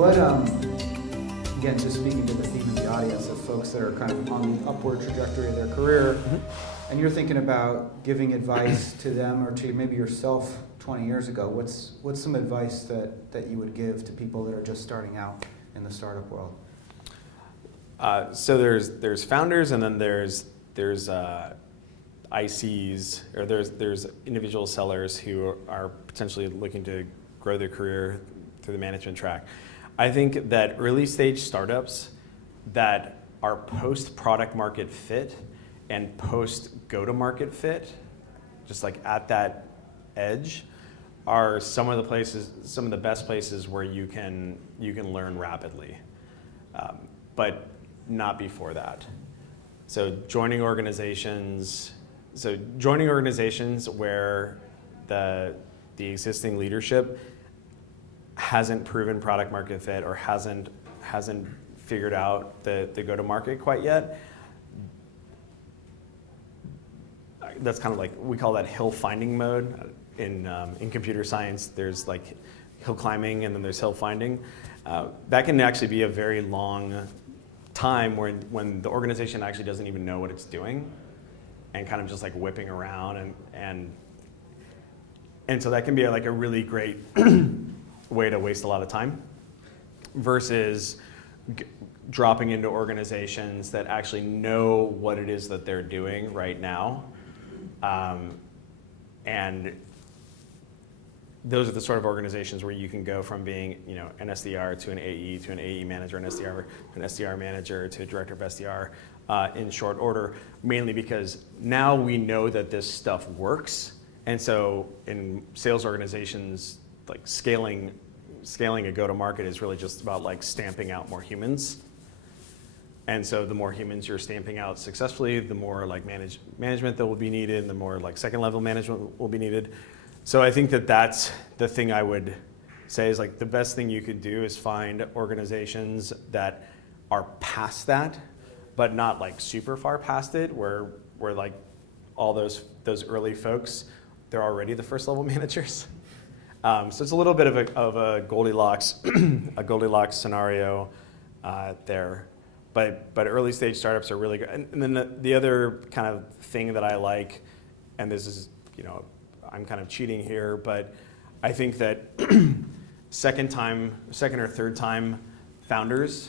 What, again, just speaking to the theme of the audience of folks that are kind of on the upward trajectory of their career, and you're thinking about giving advice to them or to maybe yourself 20 years ago, what's some advice that you would give to people that are just starting out in the startup world? So there's founders, and then there's ICs, or there's individual sellers who are potentially looking to grow their career through the management track. I think that early stage startups that are post product market fit and post go to market fit, just like at that edge, are some of the best places where you can learn rapidly, but not before that. So joining organizations where the existing leadership hasn't proven product market fit or hasn't figured out the go to market quite yet. That's kind of like, we call that hill finding mode in computer science. There's like hill climbing and then there's hill finding. That can actually be a very long time when the organization actually doesn't even know what it's doing and kind of just like whipping around and so that can be like a really great way to waste a lot of time versus dropping into organizations that actually know what it is that they're doing right now. And those are the sort of organizations where you can go from being, an SDR to an AE manager, an SDR manager to a director of SDR in short order, mainly because now we know that this stuff works. And so in sales organizations, like scaling a go-to-market is really just about like stamping out more humans. And so the more humans you're stamping out successfully, the more like management that will be needed, and the more like second level management will be needed. So I think that that's the thing I would say is like the best thing you could do is find organizations that are past that, but not like super far past it, where like all those early folks, they're already the first level managers. So it's a little bit of a Goldilocks scenario there. But early stage startups are really good. And then the other kind of thing that I like, and this is, I'm kind of cheating here, but I think that second or third time founders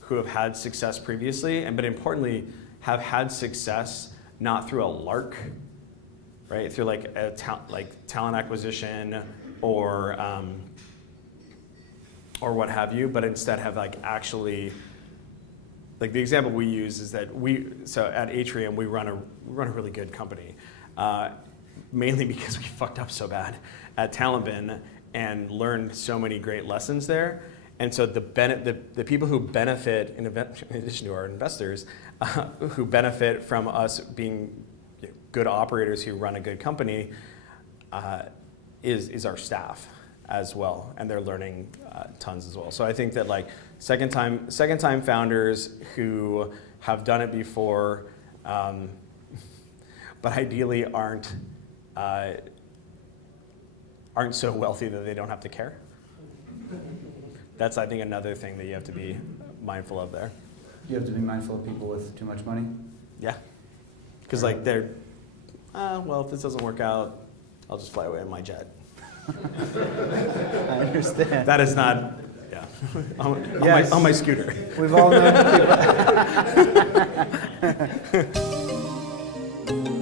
who have had success previously, but importantly, have had success not through a lark, right? Through like talent acquisition or what have you, but instead have like actually, like the example we use is that so at Atrium we run a really good company, mainly because we fucked up so bad at TalentBin and learned so many great lessons there. And so the people who benefit, in addition to our investors, who benefit from us being good operators who run a good company, is our staff as well, and they're learning tons as well. So I think that like second time founders who have done it before, but ideally aren't so wealthy that they don't have to care. That's, I think, another thing that you have to be mindful of there. You have to be mindful of people with too much money? Yeah, because like they're, well, if this doesn't work out, I'll just fly away in my jet. I understand. That is not, yeah, on my scooter. We've all known people.